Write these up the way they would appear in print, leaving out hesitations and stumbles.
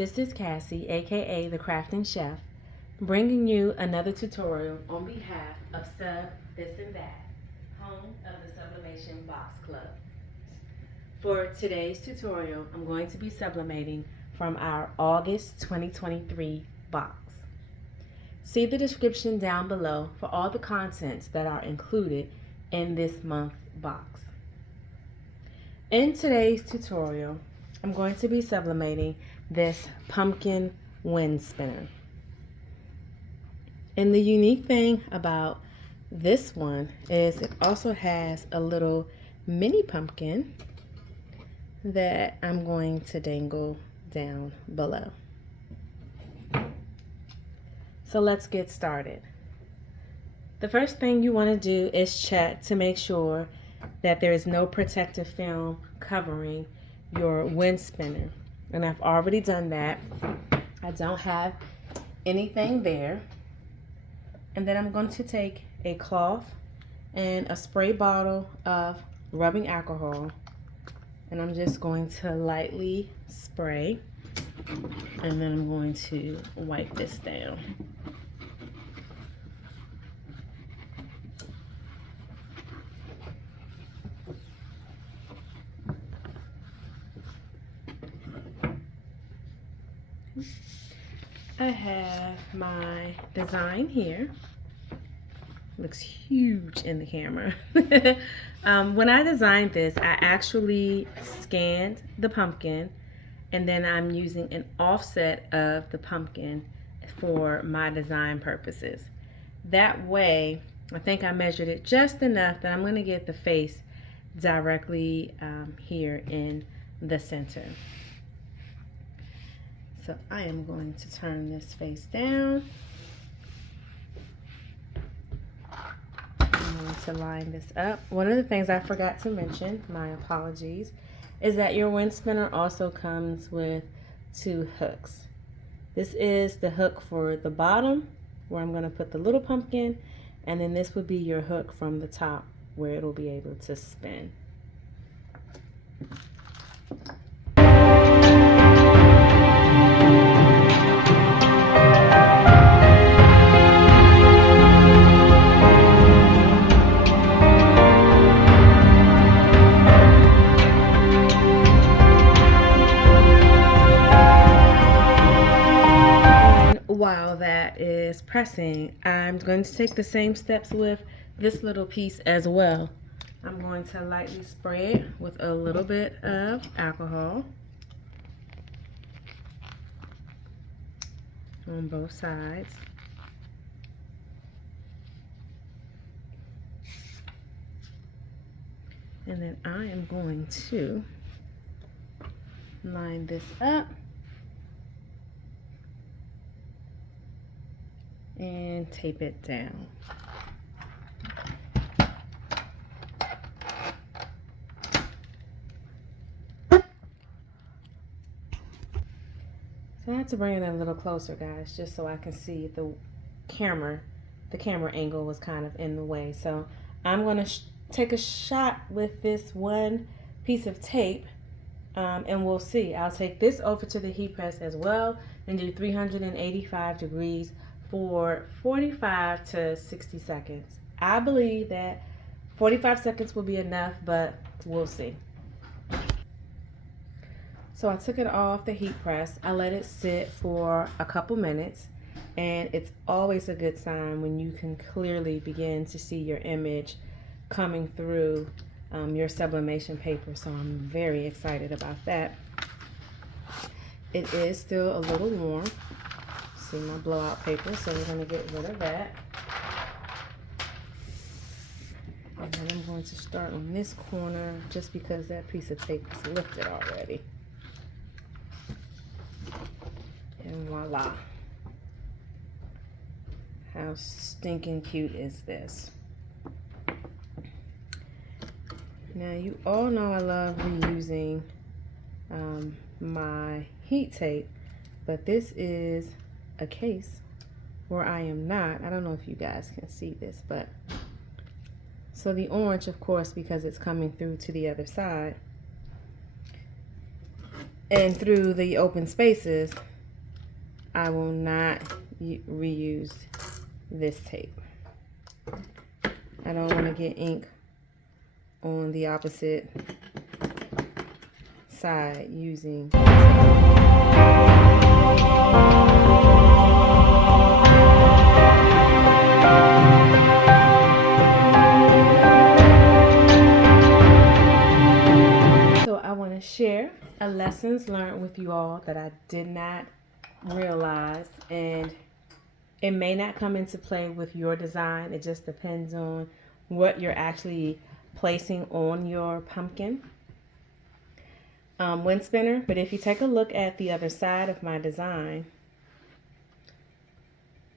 This is Cassie, aka the Crafting Chef, bringing you another tutorial on behalf of Sub This and That, home of the Sublimation Box Club. For today's tutorial, I'm going to be sublimating from our August 2023 box. See the description down below for all the contents that are included in this month box. In today's tutorial, I'm going to be sublimating this pumpkin Windspinner. And the unique thing about this one is it also has a little mini pumpkin that I'm going to dangle down below. So let's get started. The first thing you want to do is check to make sure that there is no protective film covering your Windspinner. And I've already done that. I don't have anything there. And then I'm going to take a cloth and a spray bottle of rubbing alcohol, and I'm just going to lightly spray, and then I'm going to wipe this down. I have my design here. Looks huge in the camera. When I designed this, I actually scanned the pumpkin, and then I'm using an offset of the pumpkin for my design purposes. That way, I think I measured it just enough that I'm going to get the face directly here in the center. So I am going to turn this face down. I'm going to line this up. One of the things I forgot to mention, my apologies, is that your Windspinner also comes with 2 hooks. This is the hook for the bottom where I'm going to put the little pumpkin, and then this would be your hook from the top where it'll be able to spin. While that is pressing, I'm going to take the same steps with this little piece as well. I'm going to lightly spray it with a little bit of alcohol on both sides. And then I am going to line this up and tape it down. So I had to bring it in a little closer, guys, just so I can see the camera. The camera angle was kind of in the way. So I'm going to take a shot with this one piece of tape, and we'll see. I'll take this over to the heat press as well and do 385 degrees for 45 to 60 seconds. I believe that 45 seconds will be enough, but we'll see. So I took it off the heat press. I let it sit for a couple minutes, and it's always a good sign when you can clearly begin to see your image coming through your sublimation paper. So I'm very excited about that. It is still a little warm. See my blowout paper, so we're going to get rid of that. And then I'm going to start on this corner just because that piece of tape is lifted already. And voila. How stinking cute is this? Now you all know I love reusing my heat tape, but this is a case where I am not. I don't know if you guys can see this, but so the orange, of course, because it's coming through to the other side, and through the open spaces, I will not reuse this tape. I don't want to get ink on the opposite side using tape. Share a lessons learned with you all that I did not realize, and it may not come into play with your design. It just depends on what you're actually placing on your pumpkin Windspinner. But if you take a look at the other side of my design,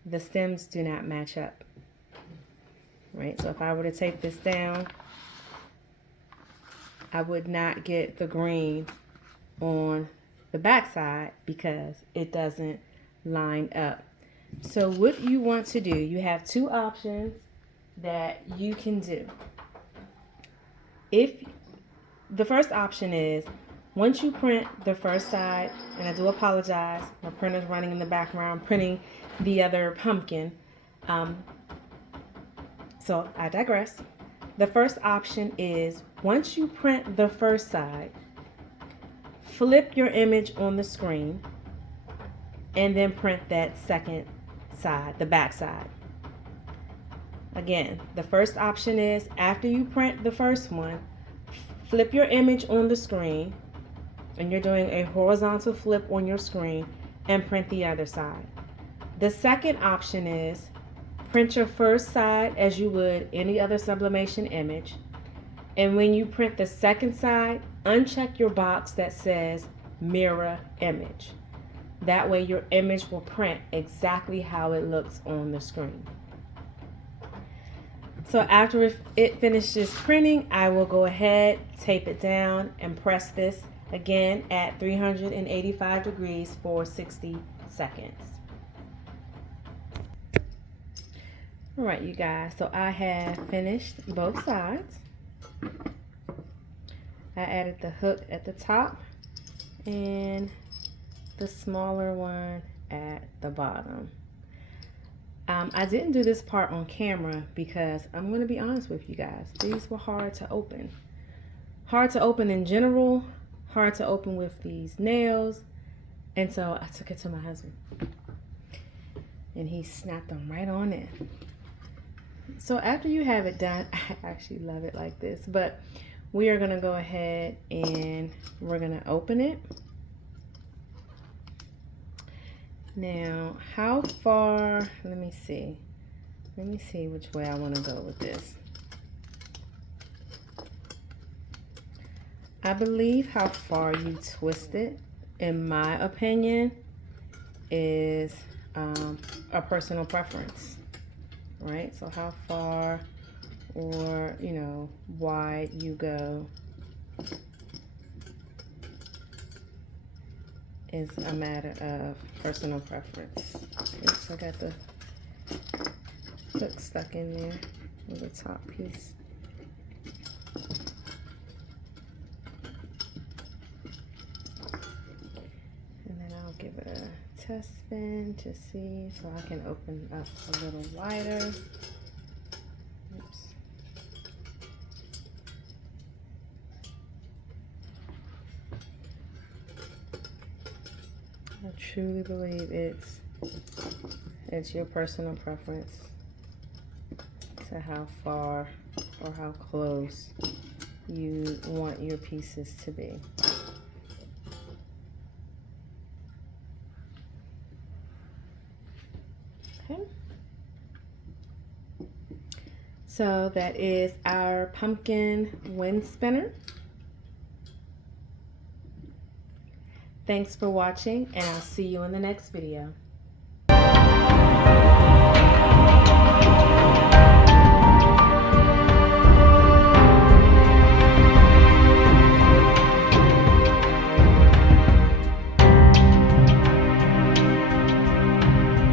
the stems do not match up, right? So if I were to tape this down, I would not get the green on the back side because it doesn't line up. So what you want to do, you have two options that you can do. If the first option is, once you print the first side, and I do apologize, my printer's running in the background, printing the other pumpkin. So I digress. The first option is, once you print the first side, flip your image on the screen and then print that second side, the back side. Again, the first option is, after you print the first one, flip your image on the screen, and you're doing a horizontal flip on your screen, and print the other side. The second option is, print your first side as you would any other sublimation image, and when you print the second side, uncheck your box that says mirror image. That way your image will print exactly how it looks on the screen. So after it finishes printing, I will go ahead, tape it down, and press this again at 385 degrees for 60 seconds. All right, you guys, so I have finished both sides. I added the hook at the top and the smaller one at the bottom. I didn't do this part on camera because I'm going to be honest with you guys. These were hard to open. Hard to open in general, hard to open with these nails. And so I took it to my husband and he snapped them right on in. So after you have it done, I actually love it like this, but we are going to go ahead and we're going to open it. Now, how far, let me see which way I want to go with this. I believe how far you twist it, in my opinion, is a personal preference, right? So how far or, you know, wide you go is a matter of personal preference. Oops, I got the hook stuck in there with the top piece. And then I'll give it a test spin to see, so I can open up a little wider. Oops. I truly believe it's your personal preference to how far or how close you want your pieces to be. Okay. So that is our pumpkin Windspinner. Thanks for watching, and I'll see you in the next video.